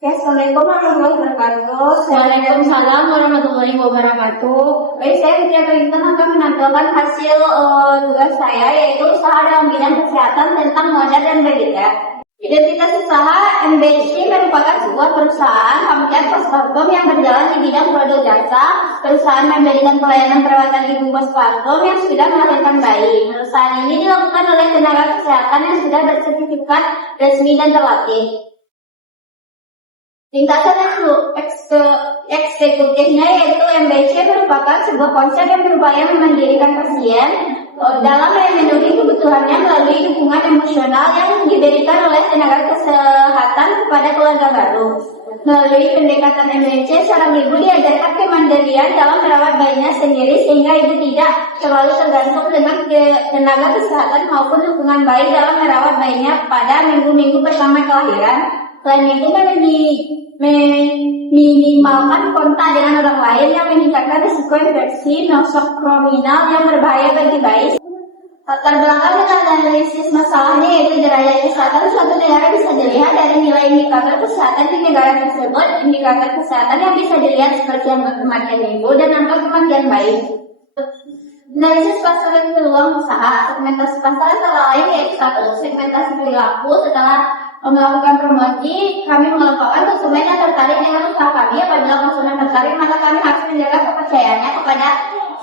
Ya, Assalamualaikum warahmatullahi wabarakatuh. Waalaikumsalam warahmatullahi wabarakatuh. Baik, saya Fitria Kalimantan akan menampilkan hasil tugas saya, yaitu usaha dalam bidang kesehatan tentang modal dan berbeda. Identitas usaha MBC merupakan sebuah perusahaan hampir postpartum yang berjalan di bidang produk jasa. Perusahaan memberikan pelayanan perawatan ibu postpartum yang sudah melahirkan bayi. Perusahaan ini dilakukan oleh tenaga kesehatan yang sudah bersertifikat resmi dan terlatih. Tingkatan eksekutifnya yaitu MBC merupakan sebuah konsep yang berupaya memandirikan pasien dalam memenuhi kebutuhannya melalui dukungan emosional yang diberikan oleh tenaga kesehatan kepada keluarga baru. Melalui pendekatan MBC, seorang ibu diajarkan kemandirian dalam merawat bayinya sendiri sehingga ibu tidak terlalu tergantung dengan tenaga kesehatan maupun dukungan bayi dalam merawat bayinya pada minggu-minggu pertama kelahiran. Selain itu, meminimalkan kontak dengan orang lain yang meningkatkan risiko infeksi nosokrominal yang berbahaya bagi bayi. Latar belakang dan analisis masalahnya yaitu derajat kesehatan suatu negara bisa dilihat dari nilai indikator kesehatan di negara tersebut. Indikator kesehatan yang bisa dilihat seperti angka kematian ibu dan angka kematian bayi. Analisis pasar peluang usaha. Segmentasi pasar antara lain yaitu 1. Segmentasi perilaku. Setelah melakukan promosi, kami mengelompokkan konsumen yang tertarik dengan usaha kami. Apabila konsumen tertarik, maka kami harus menjaga kepercayaannya kepada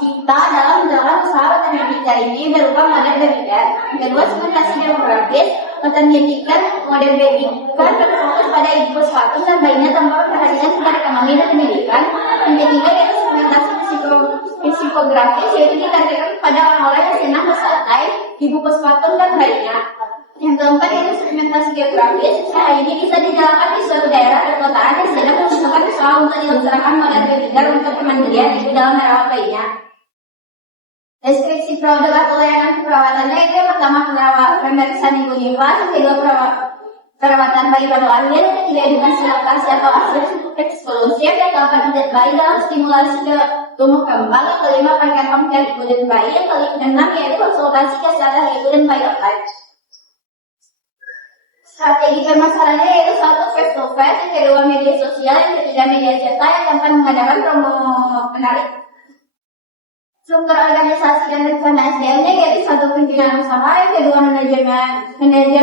kita dalam menjalankan usaha matematika ini berupa model berbeda. Kedua, segmentasi demografis. Matematika model berbeda berfokus pada ibu postpartum dan bayinya tanpa perhatian kepada ekonomi dan pendidikan. Yang ketiga yaitu segmentasi psikografis, yaitu ditargetkan kepada orang-orang yang senang bersantai, ibu postpartum dan bayinya. Yang keempat yaitu segmentasi geografis. Usaha ini bisa dijalankan di suatu daerah perkotaan yang sedang menggunakan usaha untuk dilaksanakan model berbeda untuk kemandirian ibu dalam merawat bayinya. Deskripsi produk atau layanan perawatannya itu yang pertama pemeriksaan ibu nifas, yang kedua perawatan bayi pada lahir, yang ketiga edukasi laktasi atau eksklusif, yang keempat menjadi bayi dalam stimulasi ke tumbuh kembang, yang kelima pakaian pemilihan ibu dan bayi, yang keenam yaitu konsultasi kesehatan ibu dan bayi online. Strategi pemasarannya yaitu 1. Face to face, yang kedua media sosial, yang ketiga media cetak, yang keempat mengadakan promo menarik. Struktur organisasi dan rencana SDM-nya yaitu 1. Pimpinan usaha, yang kedua manajer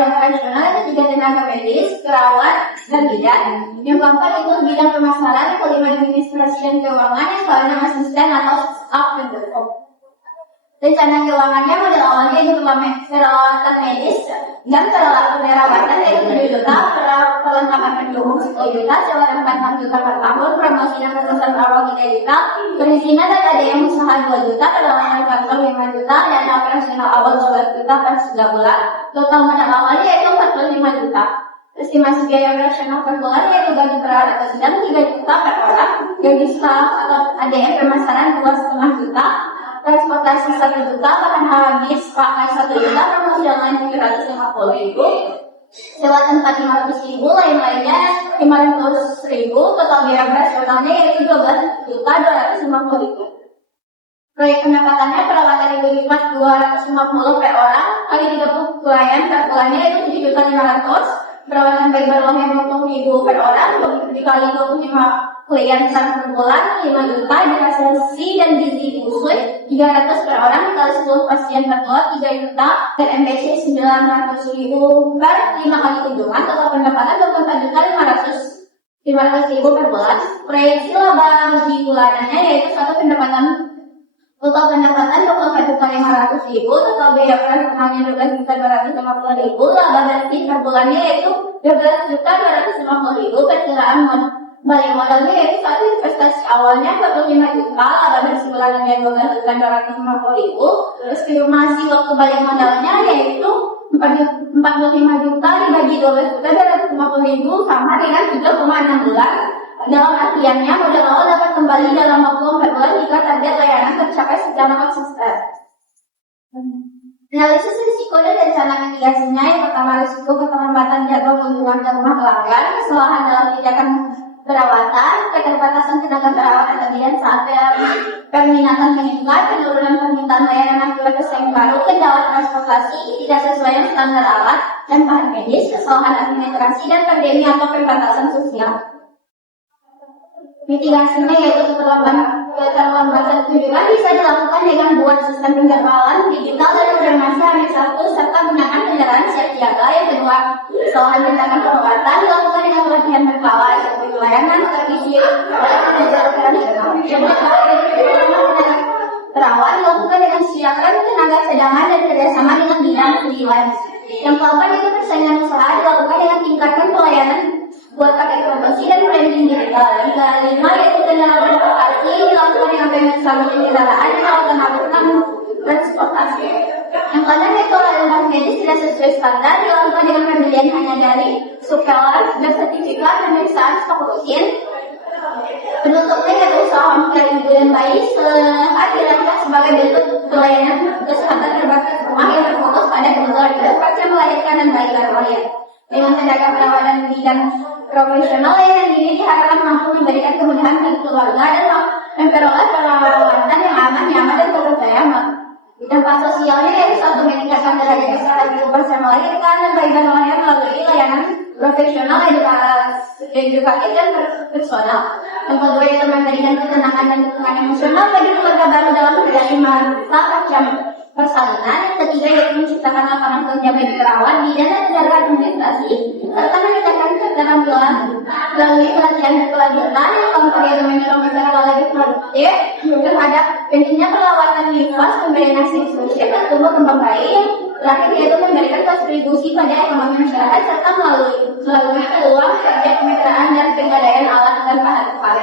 operasional, yang ketiga tenaga medis, perawat, dan bidan. Yang keempat itu bidang pemasaran, yang kelima administrasi dan keuangan, yang keenam asisten atau staff pendopo. Rencana keuangannya model awalnya itu perawatan medis dan perawatan yaitu 7 juta, perlengkapan pendukung 10 juta, sewa tempat 6 juta per tahun, promosi dan perusahaan awal 3 juta, perizinan dan ADM usaha 2 juta, peralatan kantor 5 juta, dan operasional awal 12 juta per 3 bulan. Total modal awalnya yaitu 45 juta. Estimasi biaya operasional per bulan yaitu gaji perawat atau sedang 3 juta per orang, gaji staff atau ADM pemasaran 2,5 juta, transportasi 1 juta, bahan habis pakai 1 juta, promosi online 750.000, sewa tempat 500.000, lain-lainnya 500.000, total biaya operasionalnya yaitu 12.250.000. Proyek pendapatannya perawatan ibu nifas 250 per orang, kali 30 klien per bulannya yaitu 7.500.000, perawatan bayi baru lahir 20.000 per orang, dikali 25 klien per bulan 5 juta, dikasih dan gizi usus 300 per orang, dikali 10 pasien per bulan 3 juta, dan MBC 900.000 per 5 kali kunjungan, total pendapatan 24.500.000 per bulan. Proyeksi laba di bulanannya yaitu total pendapatan 24.500.000, total biaya operasionalnya 12.250.000, laba bersih per bulannya yaitu 12.250.000, perkiraan balik modalnya yaitu 1. Investasi awalnya 45 juta, laba bersih bulanannya 12.250.000, terus masih waktu balik modalnya yaitu 45 juta dibagi 12.250.000 sama dengan 3,6 bulan. Dalam artiannya, modal awal dapat kembali dalam waktu 4 bulan jika target layanan tercapai secara konsisten. Analisis risiko dan rencana mitigasinya, yang pertama risiko keterlambatan jadwal kunjungan ke rumah pelanggan, kesalahan dalam tindakan perawatan, keterbatasan tenaga perawat atau bidan saat peminatan meningkat, penurunan permintaan layanan akibat pesaing baru, kendala transportasi, tidak sesuai standar alat, dan bahan medis, kesalahan administrasi, dan pandemi atau pembatasan sosial. Mitigasinya yaitu keterlambatan kunjungan bisa dilakukan dengan buat sistem penjadwalan digital dan koordinasi Hamin 1 serta gunakan kendaraan siap siaga. Yang kedua, kesalahan tindakan pengobatan dilakukan dengan latihan berkala seperti pelayanan terisi oleh tenaga terawat dilakukan dengan siapkan tenaga cadangan dan kerjasama dengan bidang freelance. Yang keempat itu persaingan usaha dilakukan dengan tingkatkan pelayanan buat pakai promosi dan branding digital. Yang kelima yaitu kendaraan transportasi dilakukan dengan pemesanan kendaraan dan alat transportasi. Yang keenam yaitu layanan medis tidak sesuai standar dilakukan dengan pembelian hanya dari surveillance, bersertifikat, pemeriksaan stok rutin. Penutupnya yaitu usaha memulai ibu dan bayi saat dirancang sebagai bentuk pelayanan kesehatan berbasis rumah yang berfokus pada kebutuhan hidup pasca melahirkan dan bayi lahir. Dengan tenaga perawat dan bidang profesional yang ini diharapkan mampu memberikan kemudahan bagi keluarga dan memperoleh perawatan yang aman, nyaman, dan terpercaya. Dampak sosialnya yaitu satu meningkatkan derajat kesehatan ibu pasca melahirkan dan bayi dan lahir melalui layanan profesional, edukatif, dan personal. Yang kedua yaitu memberikan ketenangan dan dukungan emosional bagi keluarga baru dalam menerima macam persalinan. Yang ketiga yaitu menciptakan lapangan kerja bagi perawat, bidan, dan tenaga administrasi serta meningkatkan keterampilan melalui pelatihan dan kelanjutan. Yang keempat yaitu mendorong masyarakat lebih produktif terhadap pentingnya perawatan nifas, pemberian nasi inklusif dan tumbuh kembang bayi. Yang terakhir yaitu memberikan kontribusi pada ekonomi masyarakat serta melalui peluang kerja kemitraan dan pegadaian alat dan bahan tepat.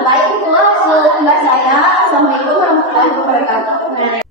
Baik, itulah seluruh tugas saya. Assalamualaikum warahmatullahi wabarakatuh.